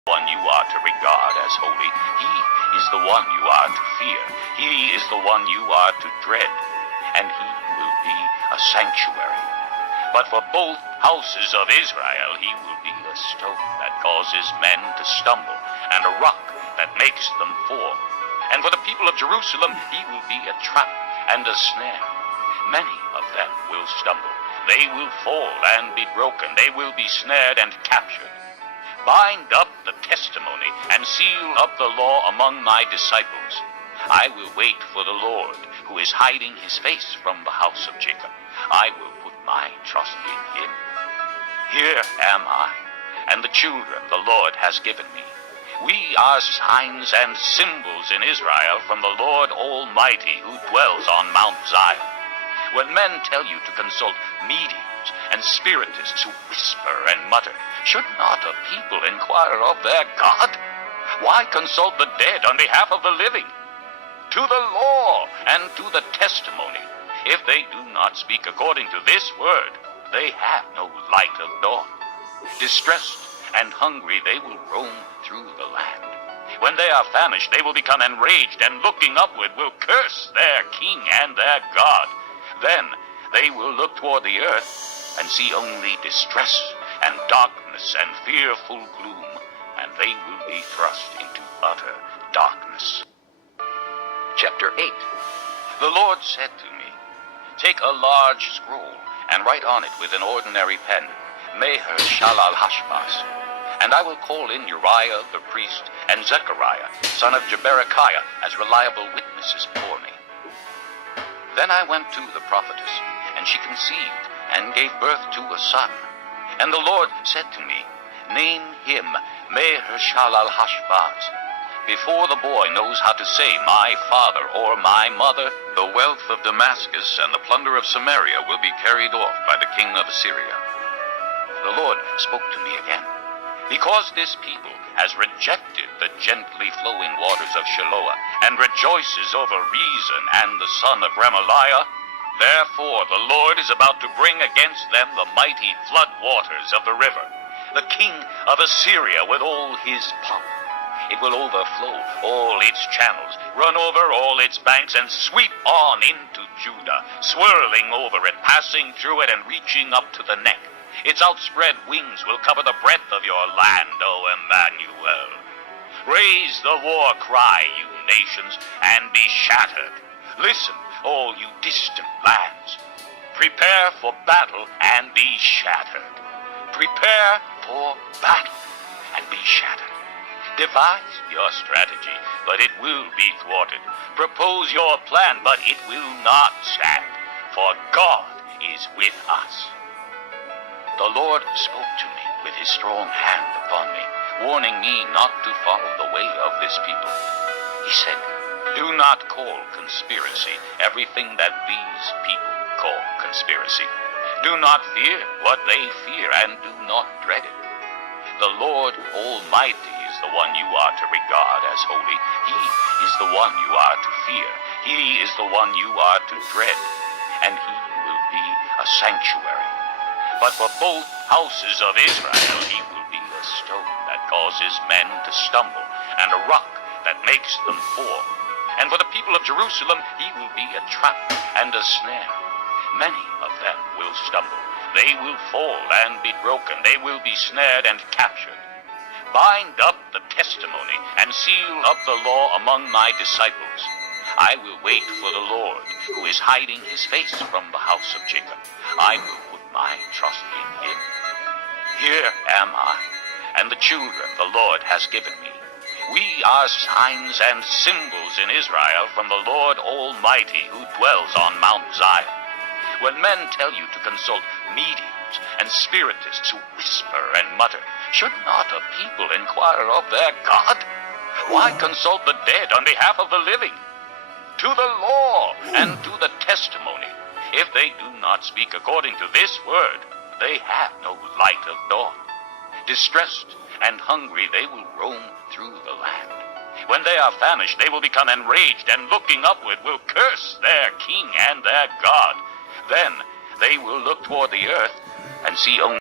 one you are to regard as holy. He is the one you are to fear. He is the one you are to dread, and he will be a sanctuary. But for both houses of Israel he will be a stone that causes men to stumble, and a rock that makes them fall. And for the people of Jerusalem he will be a trap and a snare. Many of them will stumble. They will fall and be broken. They will be snared and captured. Bind up the testimony and seal up the law among my disciples. I will wait for the Lord, who is hiding his face from the house of Jacob. I will put my trust in him. Here am I, and the children the Lord has given me. We are signs and symbols in Israel from the Lord Almighty, who dwells on Mount Zion. When men tell you to consult mediums and spiritists who whisper and mutter, should not a people inquire of their God? Why consult the dead on behalf of the living? To the law and to the testimony. If they do not speak according to this word, they have no light of dawn. Distressed and hungry they will roam through the land. When they are famished, they will become enraged, and looking upward will curse their king and their God. Then they will look toward the earth and see only distress and darkness and fearful gloom, and they will be thrust into utter darkness. Chapter 8. The Lord said to me, take a large scroll and write on it with an ordinary pen, Maher-shalal-Hashbaz. And I will call in Uriah the priest and Zechariah, son of Jeberechiah, as reliable witnesses for me. Then I went to the prophetess, and she conceived and gave birth to a son. And the Lord said to me, name him Maher-shalal-Hashbaz. Before the boy knows how to say my father or my mother, the wealth of Damascus and the plunder of Samaria will be carried off by the king of Assyria. The Lord spoke to me again. Because this people has rejected the gently flowing waters of Shiloah and rejoices over Rezin and the son of Remaliah, therefore the Lord is about to bring against them the mighty flood waters of the river, the king of Assyria with all his pomp. It will overflow all its channels, run over all its banks, and sweep on into Judah, swirling over it, passing through it, and reaching up to the neck. Its outspread wings will cover the breadth of your land, O Emmanuel. Raise the war cry, you nations, and be shattered. Listen, all you distant lands. Prepare for battle and be shattered. Prepare for battle and be shattered. Devise your strategy, but it will be thwarted. Propose your plan, but it will not stand, for God is with us. The Lord spoke to me with his strong hand upon me, warning me not to follow the way of this people. He said, do not call conspiracy everything that these people call conspiracy. Do not fear what they fear, and do not dread it. The Lord Almighty is the one you are to regard as holy. He is the one you are to fear. He is the one you are to dread, and he will be a sanctuary. But for both houses of Israel he will be a stone that causes men to stumble, and a rock that makes them fall. And for the people of Jerusalem he will be a trap and a snare. Many of them will stumble. They will fall and be broken. They will be snared and captured. Bind up the testimony and seal up the law among my disciples. I will wait for the Lord, who is hiding his face from the house of Jacob. I will put my trust in him. Here am I, and the children the Lord has given me. We are signs and symbols in Israel from the Lord Almighty, who dwells on Mount Zion. When men tell you to consult mediums and spiritists who whisper and mutter, should not a people inquire of their God? Why consult the dead on behalf of the living? To the law and to the testimony. If they do not speak according to this word, they have no light of dawn. Distressed and hungry they will roam through the land. When they are famished, they will become enraged, and looking upward will curse their king and their God. Then they will look toward the earth and see only